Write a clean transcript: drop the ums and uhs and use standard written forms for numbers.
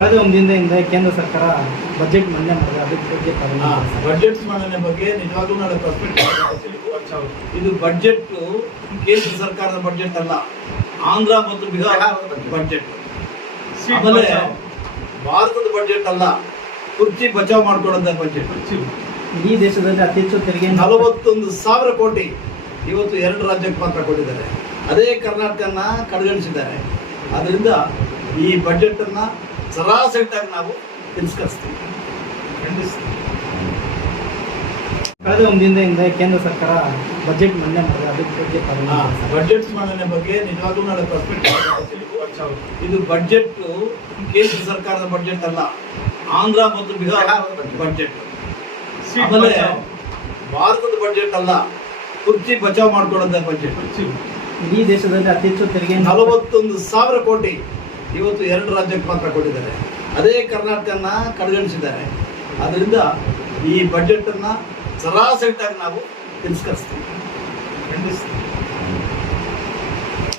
ಕಳೆದ ಒಂದು ದಿನದಿಂದ ಕೇಂದ್ರ ಸರ್ಕಾರ ಬಜೆಟ್ ಮಂಡನೆ ಮಾಡಿದೆ. ಅದಕ್ಕೆ ಬಗ್ಗೆ ಬಜೆಟ್ ಮಂಡನೆ ಬಗ್ಗೆ ನಿಜವಾಗ್ಲೂ ನಾಳೆ ಇದು ಬಜೆಟ್ ಕೇಂದ್ರ ಸರ್ಕಾರದ ಬಜೆಟ್ ಅಲ್ಲ, ಆಂಧ್ರ ಮತ್ತು ಬಿಹಾರ ಬಜೆಟ್. ಆಮೇಲೆ ಭಾರತದ ಬಜೆಟ್ ಅಲ್ಲ, ಕುರ್ಚಿ ಬಚಾವ್ ಮಾಡ್ಕೊಳ್ಳೋದ ಬಜೆಟ್. ಇಡೀ ದೇಶದಲ್ಲಿ ಅತಿ ಹೆಚ್ಚು ತೆರಿಗೆ 41,000 ಕೋಟಿ ಇವತ್ತು 2 ರಾಜ್ಯಕ್ಕೆ ಮಾತ್ರ ಕೊಟ್ಟಿದ್ದಾರೆ. ಅದೇ ಕರ್ನಾಟಕನ ಕಡೆಗಣಿಸಿದ್ದಾರೆ. ಅದರಿಂದ ಈ ಬಜೆಟ್ ಅನ್ನ ಸರಾಸರಿಯಾಗಿ ನಾವು ತಿರಸ್ಕರಿಸ್ತೀವಿ, ಖಂಡಿಸ್ತೀವಿ. ಕಳೆದ ಒಂದು ದಿನದಿಂದ ಕೇಂದ್ರ ಸರ್ಕಾರ ಬಜೆಟ್ ಮಂಡನೆ ಮಾಡಿದೆ. ಅದಕ್ಕೆ ಬಗ್ಗೆ ಬಜೆಟ್ ಮಂಡನೆ ಬಗ್ಗೆ ನಿಜವಾಗ್ಲೂ ನಾಳೆ ಇದು ಬಜೆಟ್ ಕೇಂದ್ರ ಸರ್ಕಾರದ ಬಜೆಟ್ ಅಲ್ಲ, ಆಂಧ್ರ ಮತ್ತು ಬಿಹಾರ ಬಜೆಟ್. ಆಮೇಲೆ ಭಾರತದ ಬಜೆಟ್ ಅಲ್ಲ, ಕುರ್ಚಿ ಬಚಾವ್ ಮಾಡ್ಕೊಳ್ಳೋದ ಬಜೆಟ್. ಇಡೀ ದೇಶದಲ್ಲಿ ಅತಿ ಹೆಚ್ಚು ತೆರಿಗೆ 41,000 ಕೋಟಿ ಇವತ್ತು 2 ರಾಜ್ಯಕ್ಕೆ ಮಾತ್ರ ಕೊಟ್ಟಿದ್ದಾರೆ. ಅದೇ ಕರ್ನಾಟಕನ ಕಡೆಗಣಿಸಿದ್ದಾರೆ. ಅದರಿಂದ ಈ ಬಜೆಟ್ ಅನ್ನ ಸರಾಸರಿಯಾಗಿ ನಾವು ತಿರಸ್ಕರಿಸ್ತೀವಿ, ಖಂಡಿಸ್ತೀವಿ.